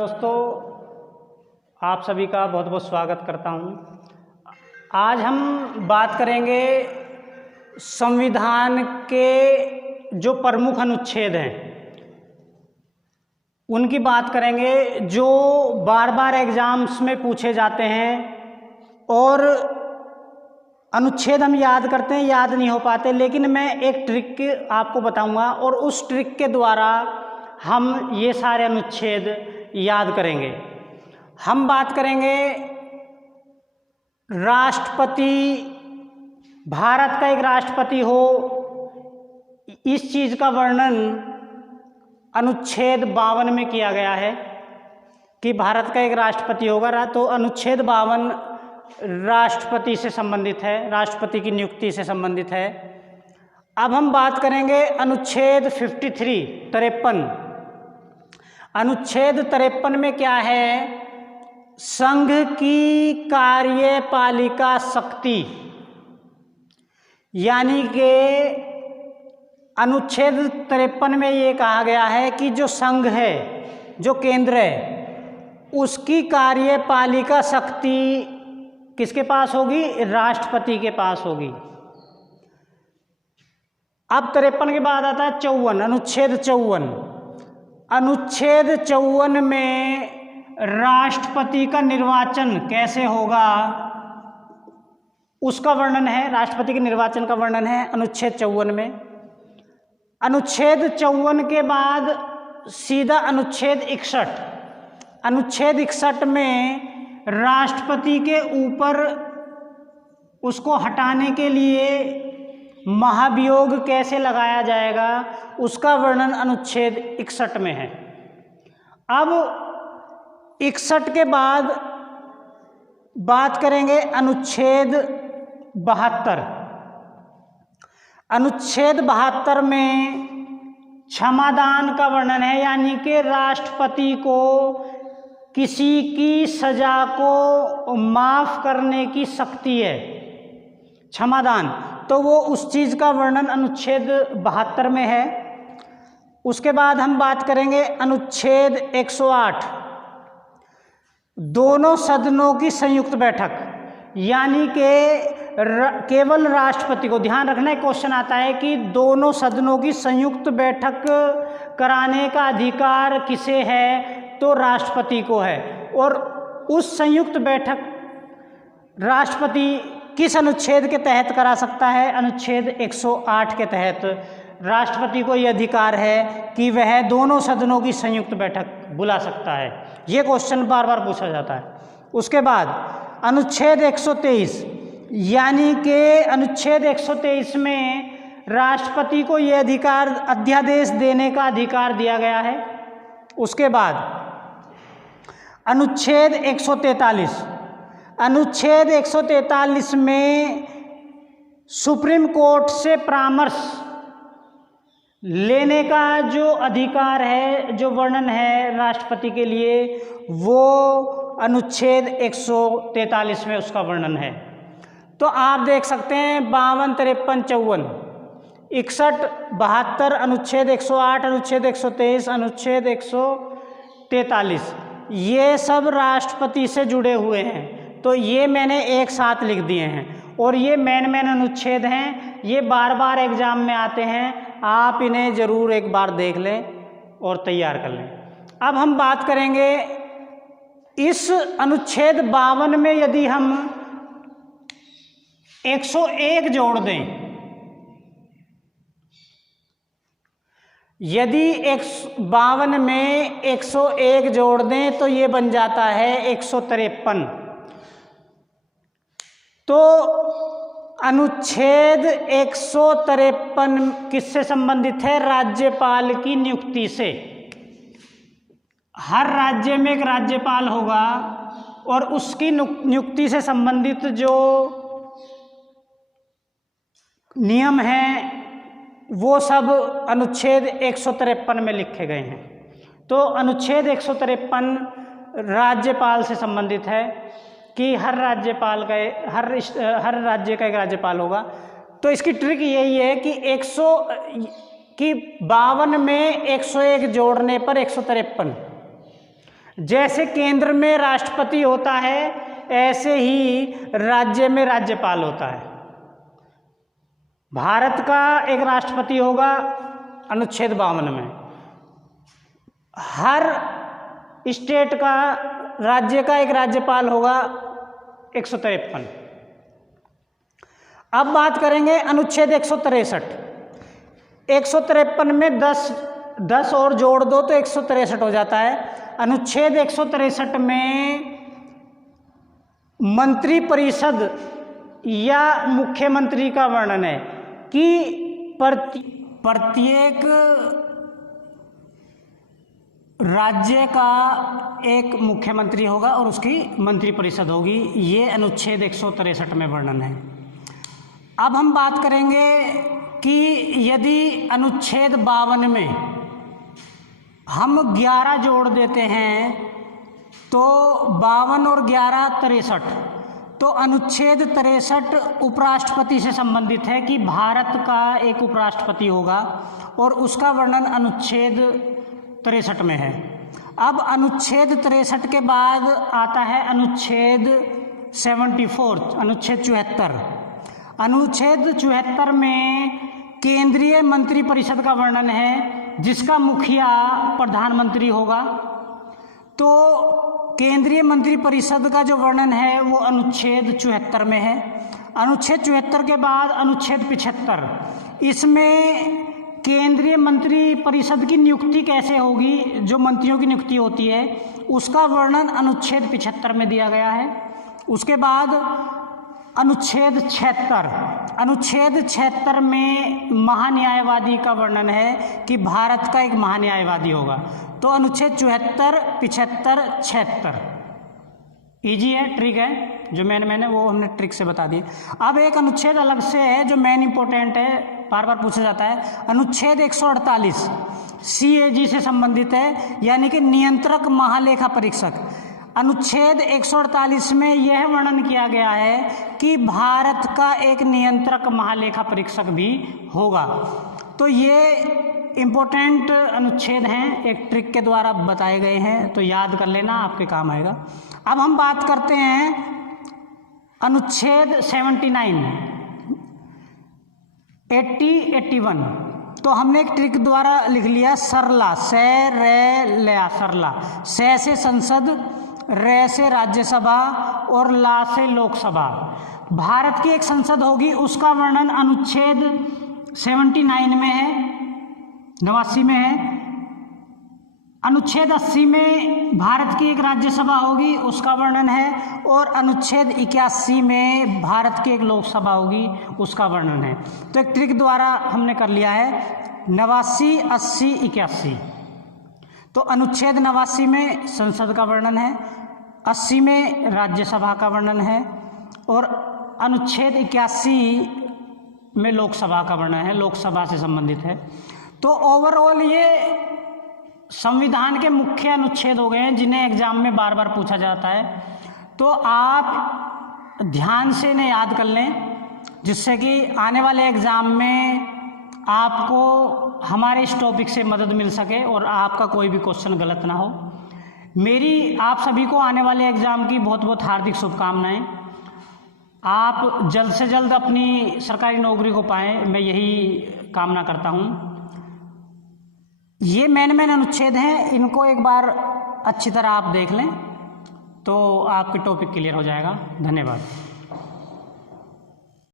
दोस्तों, आप सभी का बहुत बहुत स्वागत करता हूं। आज हम बात करेंगे संविधान के जो प्रमुख अनुच्छेद हैं उनकी बात करेंगे, जो बार बार एग्जाम्स में पूछे जाते हैं और अनुच्छेद हम याद करते हैं, याद नहीं हो पाते, लेकिन मैं एक ट्रिक आपको बताऊंगा और उस ट्रिक के द्वारा हम ये सारे अनुच्छेद याद करेंगे। हम बात करेंगे राष्ट्रपति, भारत का एक राष्ट्रपति हो, इस चीज़ का वर्णन अनुच्छेद 52 में किया गया है कि भारत का एक राष्ट्रपति होगा। तो अनुच्छेद 52 राष्ट्रपति से संबंधित है, राष्ट्रपति की नियुक्ति से संबंधित है। अब हम बात करेंगे अनुच्छेद 53 अनुच्छेद 53 में क्या है? संघ की कार्यपालिका शक्ति, यानी कि अनुच्छेद 53 में ये कहा गया है कि जो संघ है, जो केंद्र है, उसकी कार्यपालिका शक्ति किसके पास होगी? राष्ट्रपति के पास होगी। अब 53 के बाद आता है 54, अनुच्छेद 54। अनुच्छेद 54 में राष्ट्रपति का निर्वाचन कैसे होगा उसका वर्णन है, राष्ट्रपति के निर्वाचन का वर्णन है अनुच्छेद 54 में। अनुच्छेद 54 के बाद सीधा अनुच्छेद 61। अनुच्छेद 61 में राष्ट्रपति के ऊपर उसको हटाने के लिए महाभियोग कैसे लगाया जाएगा उसका वर्णन अनुच्छेद 61 में है। अब 61 के बाद बात करेंगे अनुच्छेद 72। अनुच्छेद 72 में क्षमादान का वर्णन है, यानी कि राष्ट्रपति को किसी की सजा को माफ करने की शक्ति है, क्षमादान। तो वो उस चीज़ का वर्णन अनुच्छेद 72 में है। उसके बाद हम बात करेंगे अनुच्छेद 108, दोनों सदनों की संयुक्त बैठक, यानी कि केवल राष्ट्रपति को, ध्यान रखना, एक क्वेश्चन आता है कि दोनों सदनों की संयुक्त बैठक कराने का अधिकार किसे है? तो राष्ट्रपति को है। और उस संयुक्त बैठक राष्ट्रपति किस अनुच्छेद के तहत करा सकता है? अनुच्छेद 108 के तहत राष्ट्रपति को यह अधिकार है कि वह दोनों सदनों की संयुक्त बैठक बुला सकता है। ये क्वेश्चन बार बार पूछा जाता है। उसके बाद अनुच्छेद 123, यानी कि अनुच्छेद 123 में राष्ट्रपति को यह अधिकार, अध्यादेश देने का अधिकार दिया गया है। उसके बाद अनुच्छेद 143, अनुच्छेद 143 में सुप्रीम कोर्ट से परामर्श लेने का जो अधिकार है, जो वर्णन है राष्ट्रपति के लिए, वो अनुच्छेद 143 में उसका वर्णन है। तो आप देख सकते हैं 52, 53, 54, 61, 72, अनुच्छेद 108, अनुच्छेद 123, अनुच्छेद 143, ये सब राष्ट्रपति से जुड़े हुए हैं। तो ये मैंने एक साथ लिख दिए हैं और ये मेन अनुच्छेद हैं। ये बार बार एग्जाम में आते हैं, आप इन्हें ज़रूर एक बार देख लें और तैयार कर लें। अब हम बात करेंगे इस अनुच्छेद 52 में यदि हम 101 जोड़ दें, यदि 52 में 101 जोड़ दें तो ये बन जाता है 153। तो अनुच्छेद 153 किससे संबंधित है? राज्यपाल की नियुक्ति से। हर राज्य में एक राज्यपाल होगा और उसकी नियुक्ति से संबंधित जो नियम हैं वो सब अनुच्छेद 153 में लिखे गए हैं। तो अनुच्छेद 153 राज्यपाल से संबंधित है कि हर राज्यपाल का, हर राज्य का एक राज्यपाल होगा। तो इसकी ट्रिक यही है कि 52 में 101 जोड़ने पर 153, जैसे केंद्र में राष्ट्रपति होता है ऐसे ही राज्य में राज्यपाल होता है। भारत का एक राष्ट्रपति होगा अनुच्छेद 52 में, हर स्टेट का, राज्य का एक राज्यपाल होगा 153। अब बात करेंगे अनुच्छेद 163। 153 में 10 और जोड़ दो तो 163 हो जाता है। अनुच्छेद 163 में मंत्रिपरिषद या मुख्यमंत्री का वर्णन है कि प्रत्येक राज्य का एक मुख्यमंत्री होगा और उसकी मंत्रिपरिषद होगी। ये अनुच्छेद 163 में वर्णन है। अब हम बात करेंगे कि यदि अनुच्छेद 52 में हम 11 जोड़ देते हैं तो 52 और 11 63, तो अनुच्छेद 63 उपराष्ट्रपति से संबंधित है कि भारत का एक उपराष्ट्रपति होगा और उसका वर्णन अनुच्छेद 63 में है। अब अनुच्छेद 63 के बाद आता है अनुच्छेद 74, अनुच्छेद 74। अनुच्छेद 74 में केंद्रीय मंत्रिपरिषद का वर्णन है जिसका मुखिया प्रधानमंत्री होगा। तो केंद्रीय मंत्रिपरिषद का जो वर्णन है वो अनुच्छेद 74 में है। अनुच्छेद 74 के बाद अनुच्छेद 75, इसमें केंद्रीय मंत्रिपरिषद की नियुक्ति कैसे होगी, जो मंत्रियों की नियुक्ति होती है उसका वर्णन अनुच्छेद 75 में दिया गया है। उसके बाद अनुच्छेद 76, अनुच्छेद 76 में महान्यायवादी का वर्णन है कि भारत का एक महान्यायवादी होगा। तो अनुच्छेद 74, 75, 76 इजी है, ट्रिक है, जो मैंने वो हमने ट्रिक से बता दी। अब एक अनुच्छेद अलग से है जो मेन इंपॉर्टेंट है, बार बार पूछा जाता है। अनुच्छेद 148 CAG से संबंधित है, यानी कि नियंत्रक महालेखा परीक्षक। अनुच्छेद 148 में यह वर्णन किया गया है कि भारत का एक नियंत्रक महालेखा परीक्षक भी होगा। तो ये इम्पोर्टेंट अनुच्छेद हैं, एक ट्रिक के द्वारा बताए गए हैं, तो याद कर लेना, आपके काम आएगा। अब हम बात करते हैं अनुच्छेद 79, 80, 81। तो हमने एक ट्रिक द्वारा लिख लिया सरला, से रे लया, सरला। से संसद, रे से राज्यसभा और ला से लोकसभा। भारत की एक संसद होगी, उसका वर्णन अनुच्छेद 79 में है, 89 में है। अनुच्छेद 80 में भारत की एक राज्यसभा होगी, उसका वर्णन है। और अनुच्छेद 81 में भारत की एक लोकसभा होगी, उसका वर्णन है। तो एक ट्रिक द्वारा हमने कर लिया है 89, 80, 81। तो अनुच्छेद 89 में संसद का वर्णन है, 80 में राज्यसभा का वर्णन है और अनुच्छेद 81 में लोकसभा का वर्णन है, लोकसभा से संबंधित है। तो ओवरऑल ये संविधान के मुख्य अनुच्छेद हो गए हैं जिन्हें एग्जाम में बार बार पूछा जाता है। तो आप ध्यान से इन्हें याद कर लें, जिससे कि आने वाले एग्ज़ाम में आपको हमारे इस टॉपिक से मदद मिल सके और आपका कोई भी क्वेश्चन गलत ना हो। मेरी आप सभी को आने वाले एग्ज़ाम की बहुत बहुत हार्दिक शुभकामनाएं। आप जल्द से जल्द अपनी सरकारी नौकरी को पाएं, मैं यही कामना करता हूं। ये मेन अनुच्छेद हैं, इनको एक बार अच्छी तरह आप देख लें तो आपकी टॉपिक क्लियर हो जाएगा। धन्यवाद।